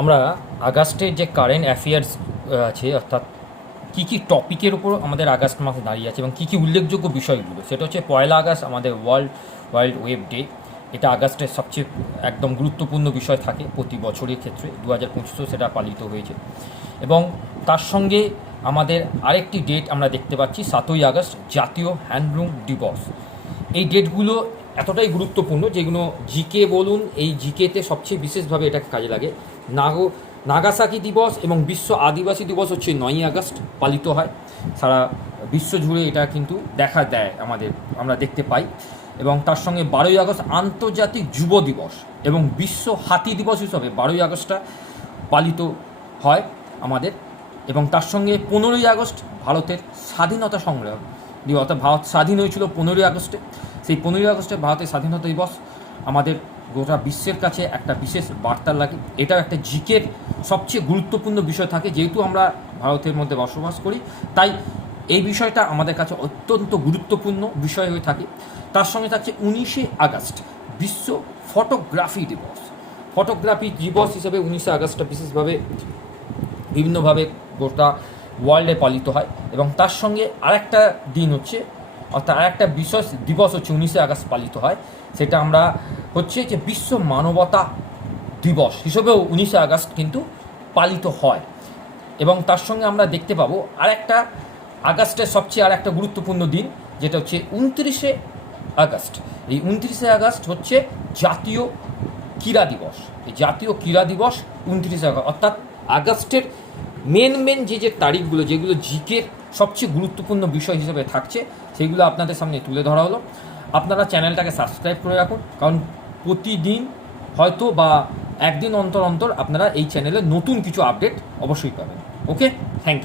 আমরা আগস্টের যে কারেন্ট অ্যাফেয়ার্স আছে, অর্থাৎ কী কী টপিকের উপর আমাদের আগস্ট মাসে দাঁড়িয়ে আছে এবং কী কী উল্লেখযোগ্য বিষয়গুলো, সেটা হচ্ছে পয়লা আগস্ট আমাদের ওয়ার্ল্ড ওয়াইল্ড ওয়েব ডে এটা আগস্টের সবচেয়ে একদম গুরুত্বপূর্ণ বিষয় থাকে প্রতি বছরের ক্ষেত্রে দু হাজার সেটা পালিত হয়েছে। এবং তার সঙ্গে আমাদের আরেকটি ডেট আমরা দেখতে পাচ্ছি, সাতই আগস্ট, জাতীয় হ্যান্ডলুম দিবস। এই ডেটগুলো এতটাই গুরুত্বপূর্ণ যেগুলো জিকে বলুন, এই জিকেতে সবচেয়ে বিশেষভাবে এটাকে কাজে লাগে। নাগো, নাগাসাকি দিবস এবং বিশ্ব আদিবাসী দিবস হচ্ছে নয়ই আগস্ট পালিত হয়। সারা বিশ্ব জুড়ে এটা কিন্তু দেখা দেয় আমাদের, আমরা দেখতে পাই। এবং তার সঙ্গে বারোই আগস্ট আন্তর্জাতিক যুব দিবস এবং বিশ্ব হাতি দিবস হিসাবে বারোই আগস্টটা পালিত হয় আমাদের। এবং তার সঙ্গে পনেরোই আগস্ট ভারতের স্বাধীনতা সংগ্রাম দিবস, অর্থাৎ ভারত স্বাধীন হয়েছিল পনেরোই আগস্টে। সেই পনেরোই আগস্টে ভারতের স্বাধীনতা দিবস আমাদের গোটা বিশ্বের কাছে একটা বিশেষ বার্তা লাগে। এটা একটা জিকের সবচেয়ে গুরুত্বপূর্ণ বিষয় থাকে, যেহেতু আমরা ভারতের মধ্যে বসবাস করি। তাই এই বিষয়টা আমাদের কাছে অত্যন্ত গুরুত্বপূর্ণ বিষয় হয়ে থাকে। তার সঙ্গে থাকছে উনিশে আগস্ট, বিশ্ব ফটোগ্রাফি দিবস। ফটোগ্রাফি দিবস হিসেবে উনিশে আগস্টটা বিশেষভাবে বিভিন্নভাবে গোটা ওয়ার্ল্ডে পালিত হয় এবং তার সঙ্গে আরেকটা দিন হচ্ছে, অর্থাৎ আরেকটা বিশেষ দিবস হচ্ছে উনিশে আগস্ট পালিত হয়। সেটা আমরা হচ্ছে যে বিশ্ব মানবতা দিবস হিসেবেও উনিশে আগস্ট কিন্তু পালিত হয়। এবং তার সঙ্গে আমরা দেখতে পাবো আরেকটা আগস্টের সবচেয়ে আর একটা গুরুত্বপূর্ণ দিন, যেটা হচ্ছে উনত্রিশে আগস্ট। এই উনত্রিশে আগস্ট হচ্ছে জাতীয় ক্রীড়া দিবস। এই জাতীয় ক্রীড়া দিবস উনত্রিশে আগস্ট, অর্থাৎ আগস্টের মেন মেন যে যে তারিখগুলো, যেগুলো জিকের সবচেয়ে গুরুত্বপূর্ণ বিষয় হিসেবে থাকছে, সেগুলো আপনাদের সামনে তুলে ধরা হলো। আপনারা চ্যানেলটাকে সাবস্ক্রাইব করে রাখুন, কারণ প্রতিদিন হয়তো বা একদিন অন্তর অন্তর আপনারা এই চ্যানেলে নতুন কিছু আপডেট অবশ্যই পাবেন। Okay thank you